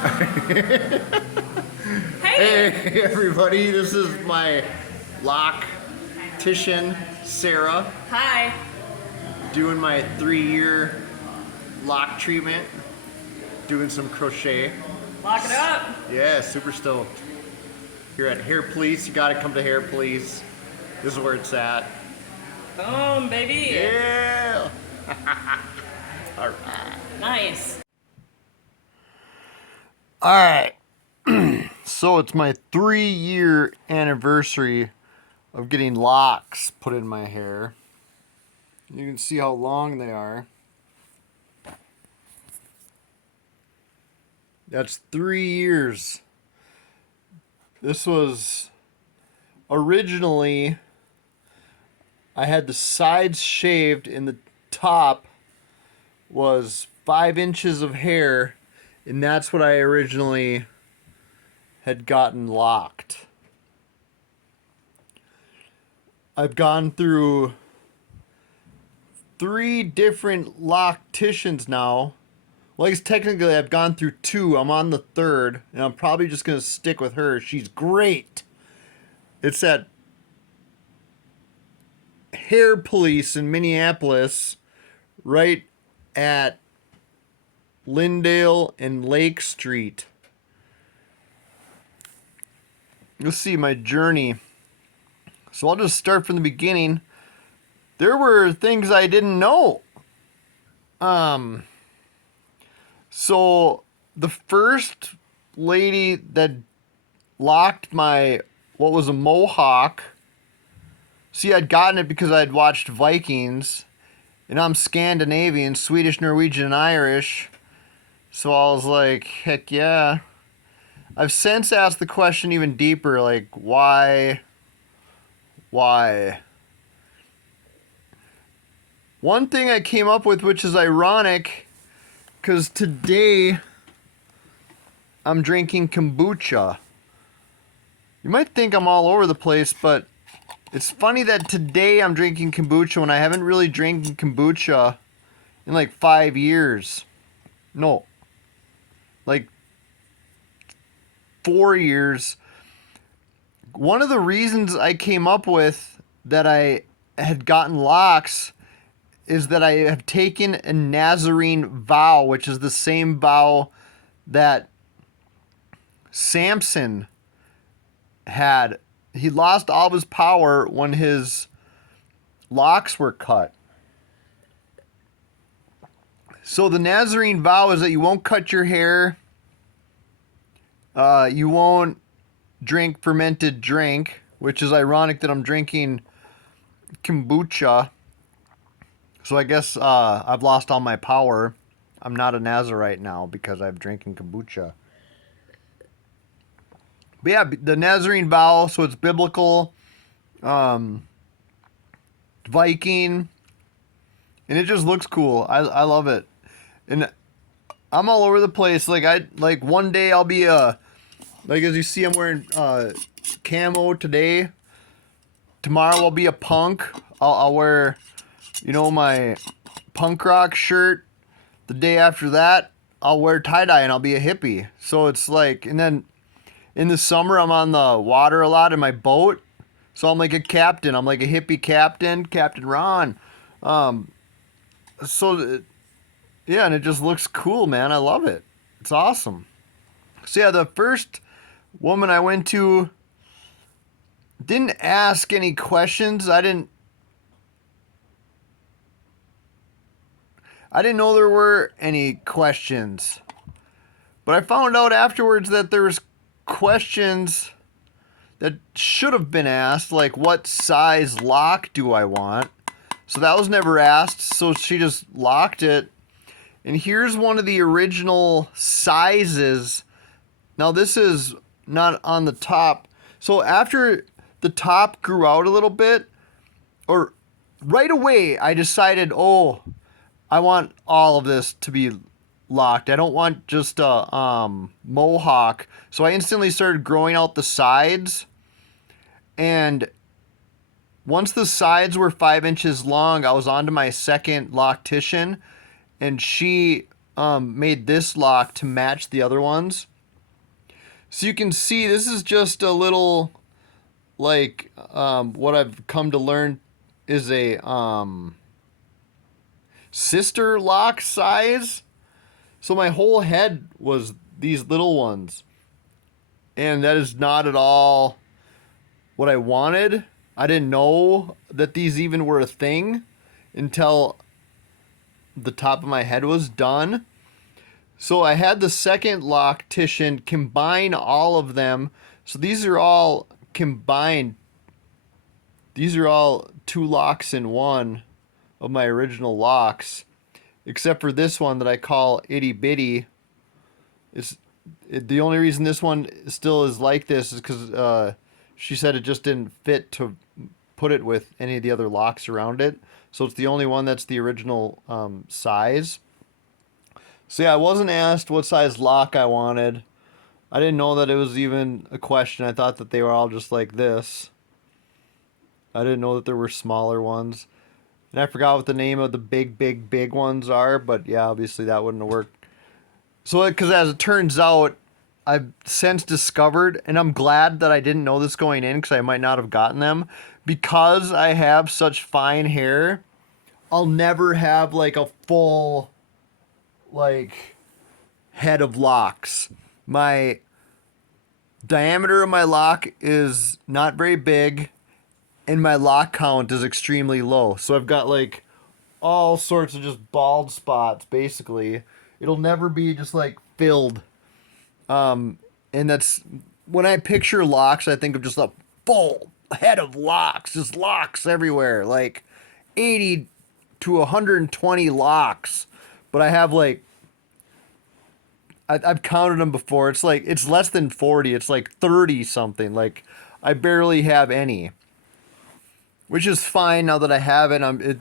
Hey! Hey everybody, this is my loctician, Sarah, Hi. doing my 3-year lock treatment, doing some crochet. Lock it up. Yeah, super stoked. Here at Hair Police, you gotta come to Hair Police. This is where it's at. Boom, baby. Yeah! Alright. Nice. Alright. So it's my 3-year anniversary of getting locks put in my hair. You can see how long they are. That's 3 years. This was originally, I had the sides shaved and the top was 5 inches of hair, and that's what I originally had gotten locked. I've gone through 3 different locticians now. Well, I guess technically I've gone through 2. I'm on the 3rd, and I'm probably just going to stick with her. She's great. It's at Hair Police in Minneapolis, right at Lyndale and Lake Street. You'll see my journey. So I'll just start from the beginning. There were things I didn't know. So the first lady that locked my, what was a mohawk. See, I'd gotten it because I'd watched Vikings, and I'm Scandinavian, Swedish, Norwegian, and Irish. So I was like, heck yeah. I've since asked the question even deeper, like, why? One thing I came up with, which is ironic, because today I'm drinking kombucha. You might think I'm all over the place, but it's funny that today I'm drinking kombucha when I haven't really drank kombucha in like 5 years. No. Like 4 years. One of the reasons I came up with that I had gotten locks is that I have taken a Nazarene vow, which is the same vow that Samson had. He lost all of his power when his locks were cut. So the Nazarene vow is that you won't cut your hair, you won't drink fermented drink, which is ironic that I'm drinking kombucha. So I guess I've lost all my power. I'm not a Nazarite now because I'm drinking kombucha. But yeah, the Nazarene vow, so it's biblical, Viking, and it just looks cool. I love it. And I'm all over the place. Like one day I'll be like as you see I'm wearing camo today. Tomorrow I'll be a punk. I'll wear, my punk rock shirt. The day after that, I'll wear tie-dye and I'll be a hippie. So it's like, and then in the summer, I'm on the water a lot in my boat. So I'm like a captain. I'm like a hippie captain, Captain Ron. Yeah, and it just looks cool, man. I love it. It's awesome. So yeah, the first woman I went to didn't ask any questions. I didn't know there were any questions. But I found out afterwards that there was questions that should have been asked, like what size lock do I want? So that was never asked, so she just locked it. And here's one of the original sizes. Now this is not on the top. So after the top grew out a little bit, or right away I decided, I want all of this to be locked. I don't want just a mohawk. So I instantly started growing out the sides. And once the sides were 5 inches long, I was on to my second loctician. And she made this lock to match the other ones. So you can see this is just a little, like, what I've come to learn is a sister lock size. So my whole head was these little ones. And that is not at all what I wanted. I didn't know that these even were a thing until the top of my head was done. So I had the second loctician combine all of them. So these are all combined. These are all 2 locks in one of my original locks. Except for this one that I call Itty Bitty. The only reason this one still is like this is because she said it just didn't fit to put it with any of the other locks around it. So it's the only one that's the original size. So yeah, I wasn't asked what size lock I wanted. I didn't know that it was even a question. I thought that they were all just like this. I didn't know that there were smaller ones. And I forgot what the name of the big ones are, but yeah, obviously that wouldn't have worked. So, because as it turns out, I've since discovered, and I'm glad that I didn't know this going in, because I might not have gotten them. Because I have such fine hair, I'll never have like a full, like, head of locks. My diameter of my lock is not very big, and my lock count is extremely low. So I've got like all sorts of just bald spots, basically. It'll never be just like filled. And that's when I picture locks, I think of just a full head of locks, just locks everywhere, like 80 to 120 locks. But I have like, I've counted them before. It's like, it's less than 40. It's like 30 something. Like I barely have any, which is fine now that I have it.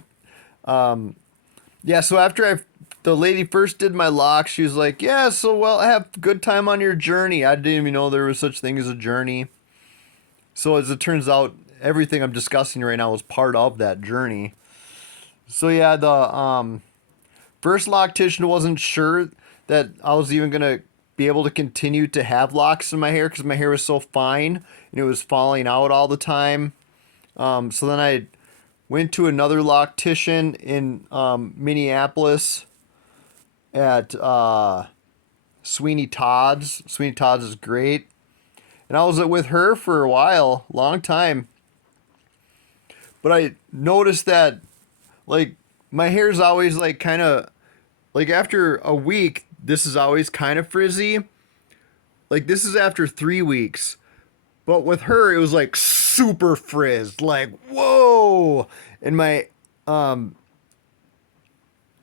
Yeah. So after the lady first did my locks, she was like, yeah, so well, have a good time on your journey. I didn't even know there was such thing as a journey. So as it turns out, everything I'm discussing right now is part of that journey. So yeah, the first loctician wasn't sure that I was even gonna be able to continue to have locks in my hair because my hair was so fine and it was falling out all the time. So then I went to another loctician in Minneapolis at Sweeney Todd's. Sweeney Todd's is great. And I was with her for a while, long time. But I noticed that, like, my hair's always, like, kind of, like, after a week, this is always kind of frizzy. Like, this is after 3 weeks. But with her, it was, like, super frizzed. Like, whoa! And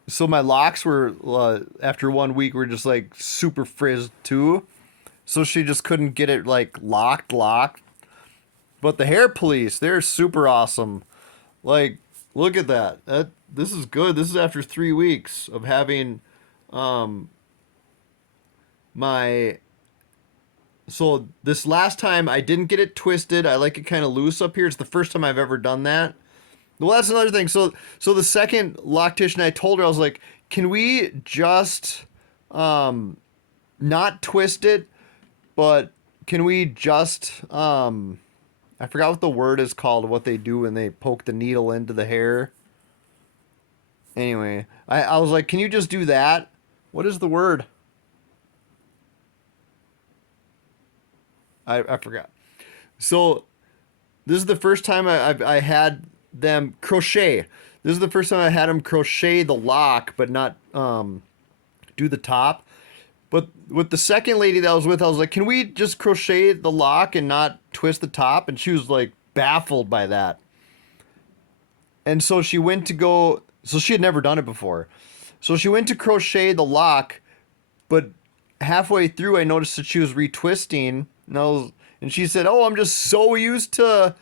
so my locks were, after 1 week, were just, like, super frizzed, too. So she just couldn't get it, like, locked. But the hair police, they're super awesome. Like, look at that. This is good. This is after 3 weeks of having my... So this last time, I didn't get it twisted. I like it kind of loose up here. It's the first time I've ever done that. Well, that's another thing. So the second loctician, I told her, I was like, can we just not twist it, but can we just I forgot what the word is called, what they do when they poke the needle into the hair. Anyway, I was like, can you just do that? What is the word? I forgot. So this is the first time I had them crochet. This is the first time I had them crochet the lock, but not do the top. But with the second lady that I was with, I was like, can we just crochet the lock and not twist the top? And she was like baffled by that. And so she went to go, so she had never done it before. So she went to crochet the lock, but halfway through I noticed that she was retwisting. And she said, oh, I'm just so used to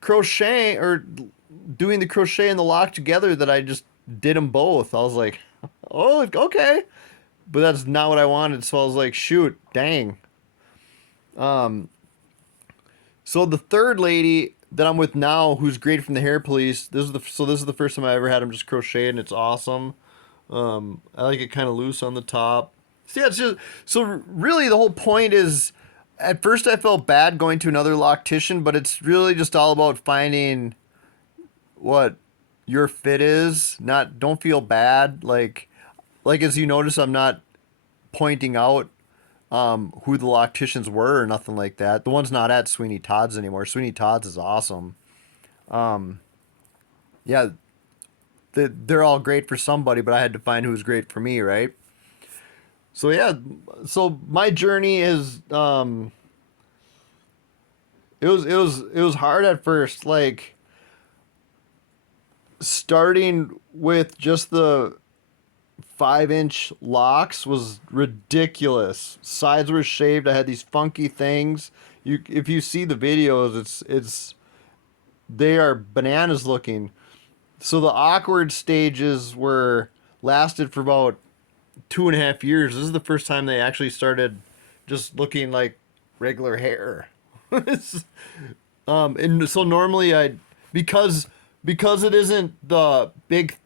crochet or doing the crochet and the lock together that I just did them both. I was like, oh, okay. But that's not what I wanted, so I was like, shoot, dang. So the third lady that I'm with now, who's great from the hair police, this is the first time I ever had him just crochet, and it's awesome. I like it kind of loose on the top. So yeah, it's just, so really the whole point is at first I felt bad going to another loctician, but it's really just all about finding what your fit is. Not don't feel bad. Like as you notice, I'm not pointing out who the locticians were or nothing like that. The one's not at Sweeney Todd's anymore. Sweeney Todd's is awesome. Yeah, they're all great for somebody, but I had to find who was great for me, right? So yeah, so my journey is it was hard at first, like starting with just the 5-inch locks was ridiculous. Sides were shaved. I had these funky things. If you see the videos, it's they are bananas looking. So the awkward stages were lasted for about 2.5 years. This is the first time they actually started just looking like regular hair. And so normally because it isn't the big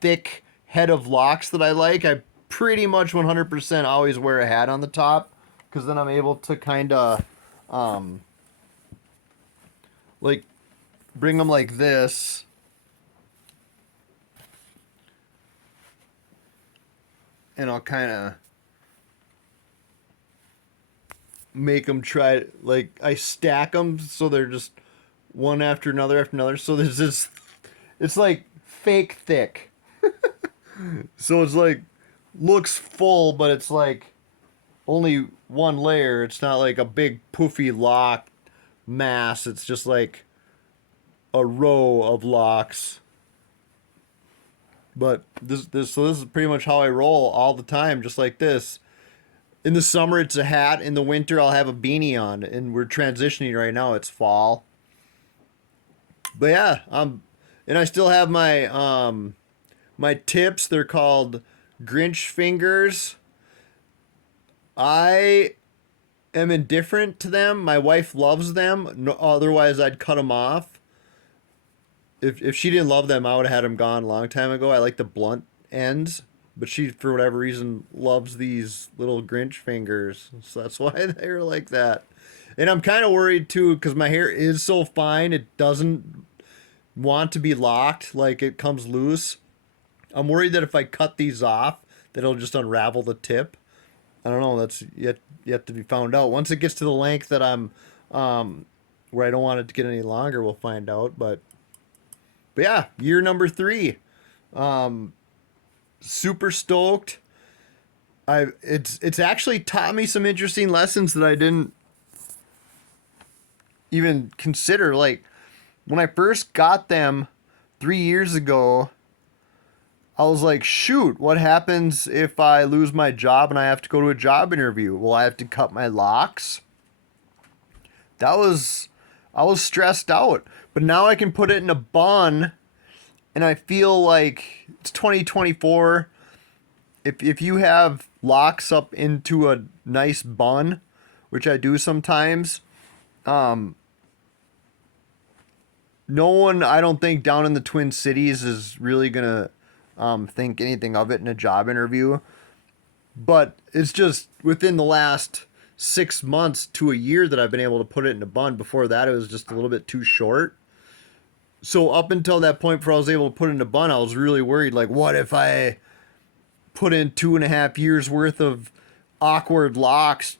thick head of locks that I like, I pretty much 100% always wear a hat on the top because then I'm able to kind of like bring them like this. And I'll kind of make them try, like I stack them so they're just one after another. So there's this, it's like fake thick. So it's like looks full, but it's like only one layer. It's not like a big poofy lock mass. It's just like a row of locks. But so this is pretty much how I roll all the time, just like this. In the summer, it's a hat. In the winter, I'll have a beanie on, and we're transitioning right now. It's fall. But yeah, and I still have my tips. They're called Grinch fingers. I am indifferent to them. My wife loves them. No, otherwise, I'd cut them off. If she didn't love them, I would have had them gone a long time ago. I like the blunt ends, but she, for whatever reason, loves these little Grinch fingers. So that's why they're like that. And I'm kind of worried too, because my hair is so fine, it doesn't want to be locked, like it comes loose. I'm worried that if I cut these off, that it'll just unravel the tip. I don't know. That's yet to be found out. Once it gets to the length that I'm, where I don't want it to get any longer, we'll find out. But yeah, year number 3. Super stoked. It's actually taught me some interesting lessons that I didn't even consider. Like when I first got them 3 years ago, I was like, shoot, what happens if I lose my job and I have to go to a job interview? Will I have to cut my locks? I was stressed out. But now I can put it in a bun, and I feel like it's 2024. If you have locks up into a nice bun, which I do sometimes, no one, I don't think, down in the Twin Cities is really gonna think anything of it in a job interview. But it's just within the last 6 months to a year that I've been able to put it in a bun. Before that, it was just a little bit too short. So up until that point where I was able to put it in a bun, I was really worried. Like, what if I put in 2.5 years worth of awkward locks,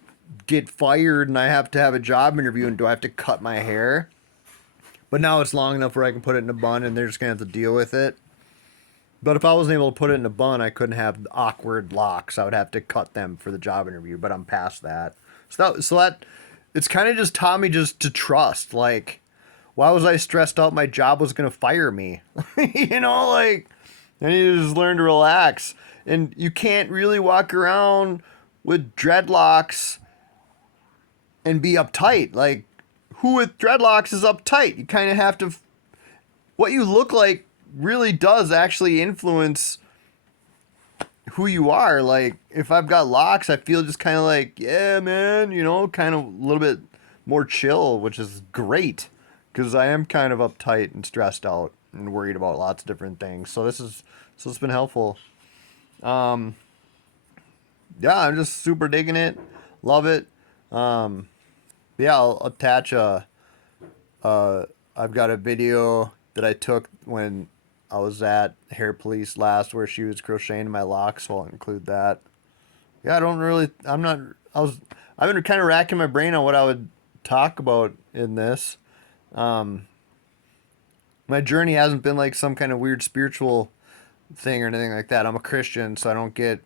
get fired, and I have to have a job interview, and do I have to cut my hair? But now it's long enough where I can put it in a bun, and they're just gonna have to deal with it. But if I wasn't able to put it in a bun, I couldn't have awkward locks. I would have to cut them for the job interview. But I'm past that. So that it's kind of just taught me just to trust. Like, why was I stressed out my job was going to fire me? You know, like, I need to just learn to relax. And you can't really walk around with dreadlocks and be uptight. Like, who with dreadlocks is uptight? You kind of have to, what you look like really does actually influence who you are. Like, if I've got locks, I feel just kind of like, yeah, man, you know, kind of a little bit more chill, which is great. Because I am kind of uptight and stressed out and worried about lots of different things. So it's been helpful. Yeah, I'm just super digging it. Love it. Yeah, I'll attach I've got a video that I took when I was at Hair Police last where she was crocheting my locks, so I'll include that. Yeah, I've been kind of racking my brain on what I would talk about in this. Um, my journey hasn't been like some kind of weird spiritual thing or anything like that. I'm a Christian, so I don't get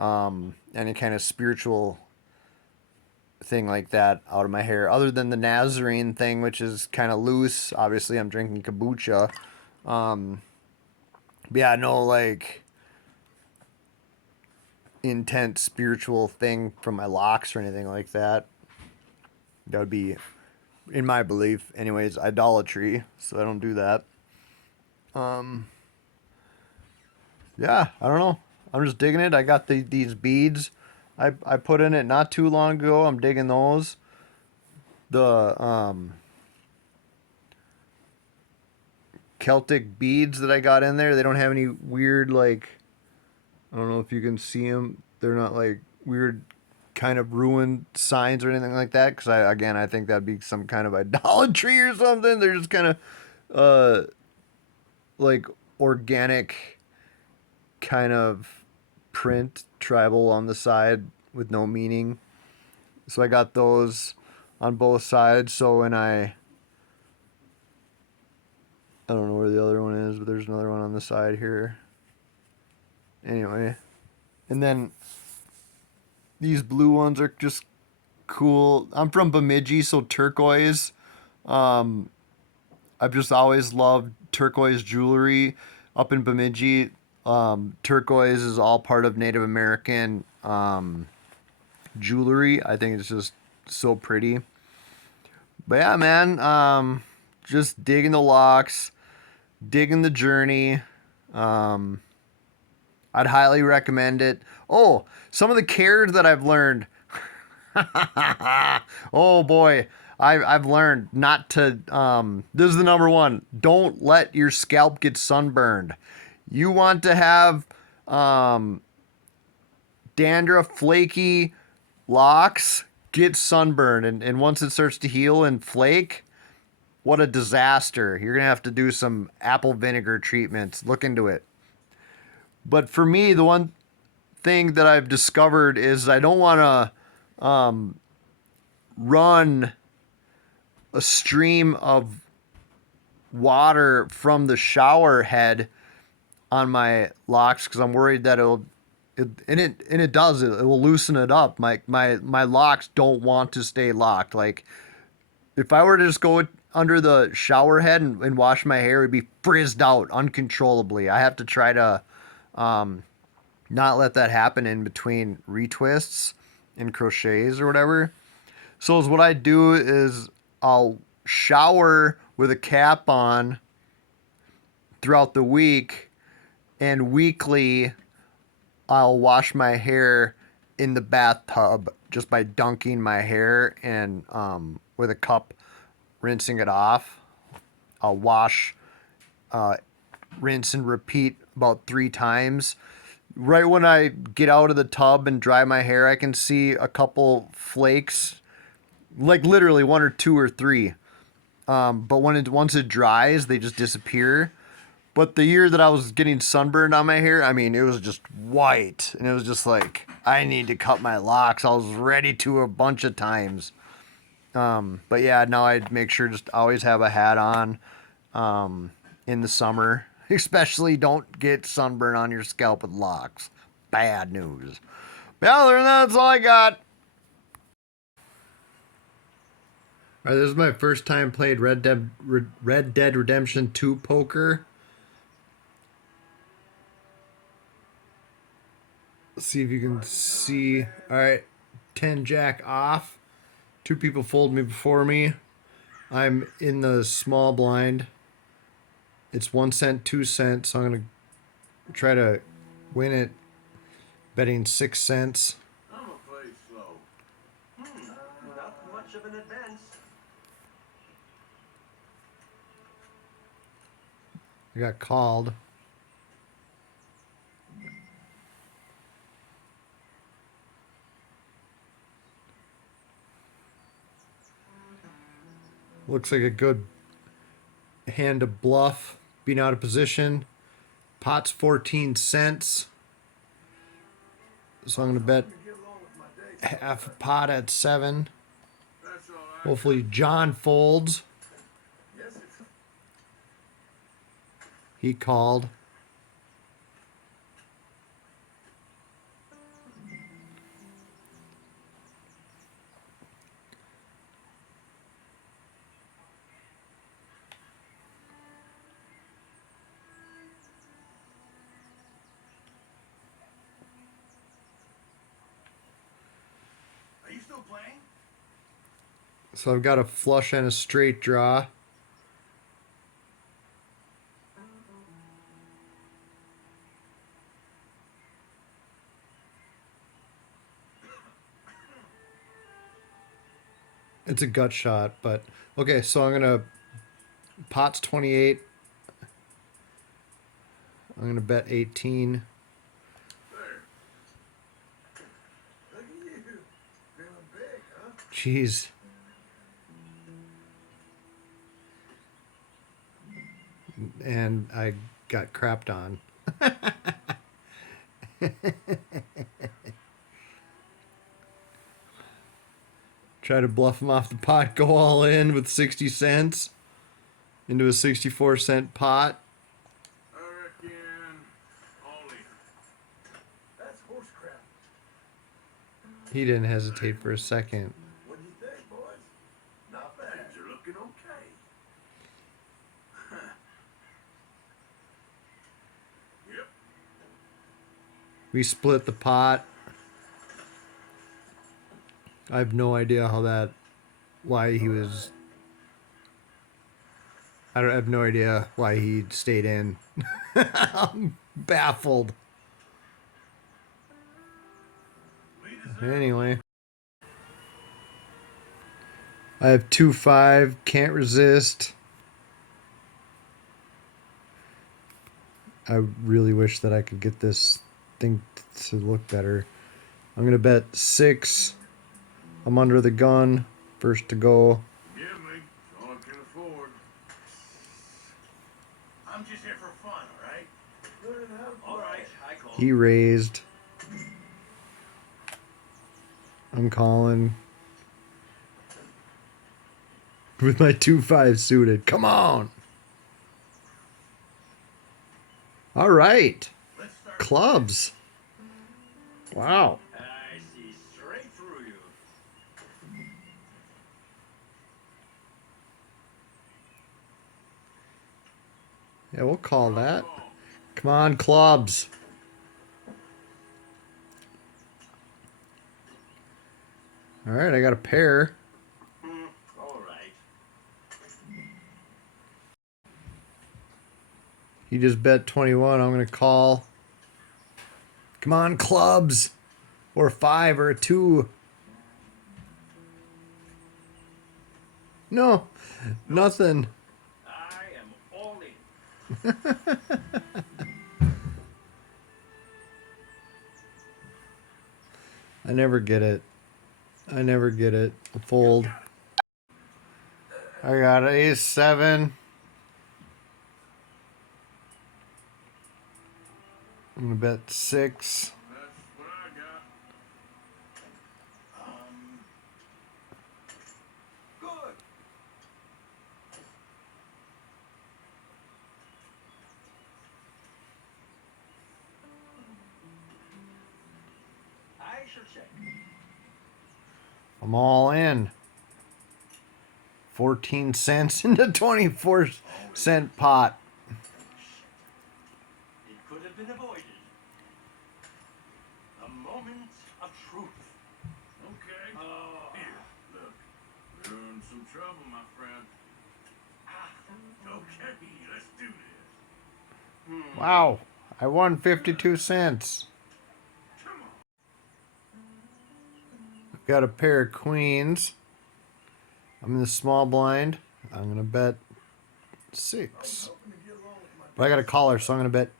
any kind of spiritual thing like that out of my hair, other than the Nazarene thing, which is kind of loose. Obviously, I'm drinking kombucha. But yeah, no like intense spiritual thing from my locks or anything like that. That would be, in my belief, anyways, idolatry. So I don't do that. Yeah, I don't know. I'm just digging it. I got these beads. I put in it not too long ago. I'm digging those. The Celtic beads that I got in there, they don't have any weird like, I don't know if you can see them. They're not like weird kind of ruined signs or anything like that, because I think that'd be some kind of idolatry or something. They're just kind of like organic kind of print tribal on the side with no meaning. So I got those on both sides. So when I don't know where the other one is, but there's another one on the side here. Anyway, and then these blue ones are just cool. I'm from Bemidji, so turquoise. I've just always loved turquoise jewelry up in Bemidji. Turquoise is all part of Native American jewelry. I think it's just so pretty. But yeah, man, just digging the locks, digging the journey. I'd highly recommend it. Oh, some of the cares that I've learned. Oh boy, I've learned not to. This is the number one. Don't let your scalp get sunburned. You want to have dandruff, flaky locks, get sunburned, and once it starts to heal and flake, what a disaster. You're gonna have to do some apple vinegar treatments. Look into it. But for me, the one thing that I've discovered is I don't want to run a stream of water from the shower head on my locks, because I'm worried that it does it will loosen it up. My locks don't want to stay locked. Like if I were to just go under the shower head and wash my hair, it'd be frizzed out uncontrollably. I have to try to not let that happen in between retwists and crochets or whatever. So what I do is I'll shower with a cap on throughout the week, and weekly I'll wash my hair in the bathtub just by dunking my hair and with a cup, rinsing it off. I'll wash, rinse and repeat about 3 times. Right when I get out of the tub and dry my hair, I can see a couple flakes, like literally 1 or 2 or 3. But once it dries, they just disappear. But the year that I was getting sunburned on my hair, I mean, it was just white, and it was just like, I need to cut my locks. I was ready to a bunch of times. But yeah, now I'd make sure just always have a hat on in the summer. Especially don't get sunburn on your scalp with locks. Bad news. But other than that, that's all I got. Alright, this is my first time played Red Dead Redemption 2 poker. Let's see if you can see. Alright, 10 jack off. 2 people fold me before me. I'm in the small blind. It's 1 cent, 2 cents, so I'm going to try to win it betting 6 cents. I'm gonna play slow. Not much of an advance. I got called. Looks like a good hand to bluff. Being out of position. Pot's 14 cents. So I'm going to bet half a pot at 7. That's all right. Hopefully John folds. Yes, it's He called. Are you still playing? So I've got a flush and a straight draw. It's a gut shot, but okay, so I'm gonna pot's 28. I'm gonna bet 18. There. Look at you. Feeling big, huh? Jeez. And I got crapped on. Try to bluff him off the pot, go all in with 60 cents into a 64-cent pot. I reckon only. That's horse crap. He didn't hesitate for a second. What do you think, boys? Not bad. Things are looking okay. Yep. We split the pot. I have no idea why he was. I have no idea why he stayed in. I'm baffled. Anyway. I have 2-5, can't resist. I really wish that I could get this thing to look better. I'm going to bet 6. I'm under the gun. First to go. Give me. It's all I can afford. I'm just here for fun, all right? Good enough. All right, I call. He raised. I'm calling. With my 2-5 suited. Come on. All right. Let's start. Clubs. Wow. I see straight through you. Yeah, we'll call that. Come on, clubs. All right, I got a pair. All right. He just bet 21. I'm going to call. Come on, clubs. Or a 5 or a 2. No, nothing. I am all in. I never get it. I never get it. Fold. I got ace 7. I'm gonna bet 6. That's what I got. Good. I shall check. I'm all in. 14 cents into 24-cent pot. It could have been avoided. A moment of truth. Okay. Here, look. You're in some trouble, my friend. Okay, let's do this. Wow. I won 52 cents. Come on. I've got a pair of queens. I'm in the small blind. I'm going to bet 6. But I got a caller, so I'm going to bet,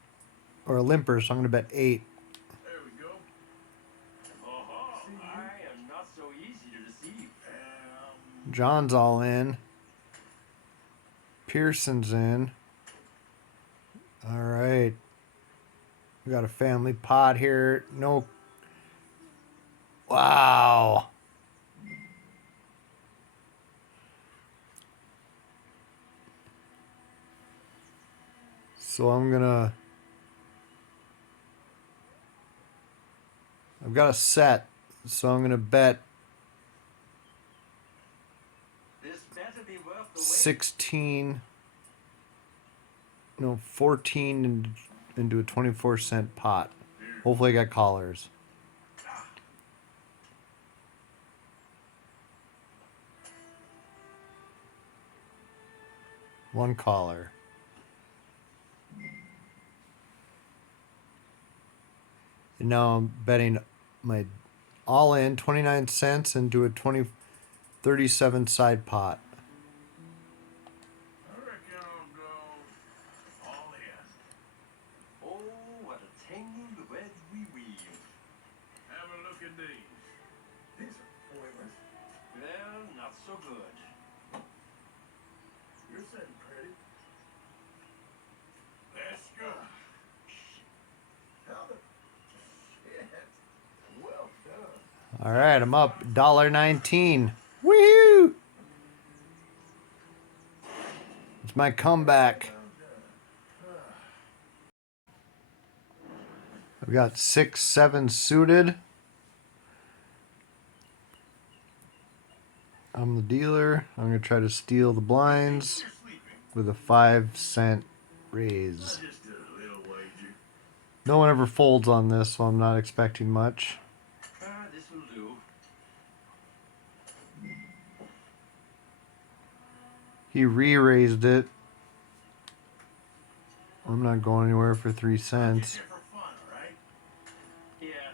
or a limper, so I'm going to bet 8. There we go. I am not so easy to deceive. John's all in. Pearson's in. All right. We got a family pot here. No. Wow. So I've got a set. So I'm gonna bet This better be worth the wait. 16. No, 14 into a 24-cent pot. Hopefully I got callers. One caller. And now I'm betting my all in 29 cents into a 37 side pot. I reckon I'll go all in. Oh, what a tangled web we weave. Have a look at these. These are pointless. Well, not so good. You're sitting pretty. Let's go. How the shit? Well done. All right, I'm up $1.19. Woohoo! It's my comeback. I've got 6, 7 suited. I'm the dealer. I'm going to try to steal the blinds You're sleeping. with a 5-cent raise. Just a little wager. No one ever folds on this, so I'm not expecting much. This will do. He re-raised it. I'm not going anywhere for 3 cents. Here for fun, all right? Yeah.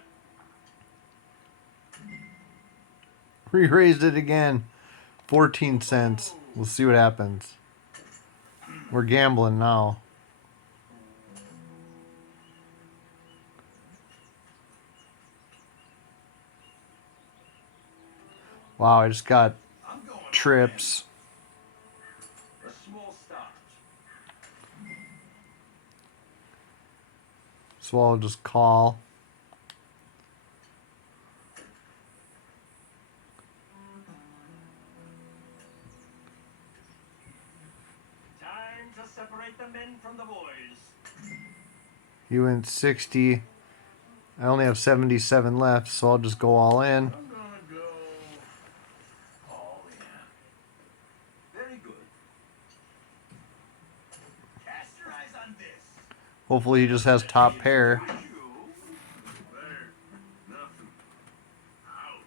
Re-raised it again. 14 cents. We'll see what happens. We're gambling now. Wow, I just got I'm going all trips. A small start. So I'll just call. Time to separate the men from the boys. He went 60. I only have 77 left, so I'll just go all in. I'm gonna go all in. Very good. Cast your eyes on this. Hopefully he just has top pair. You. There. Nothing. Ouch.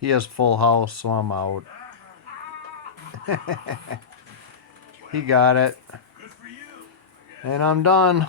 He has full house, so I'm out. He got it. Good for you. And I'm done.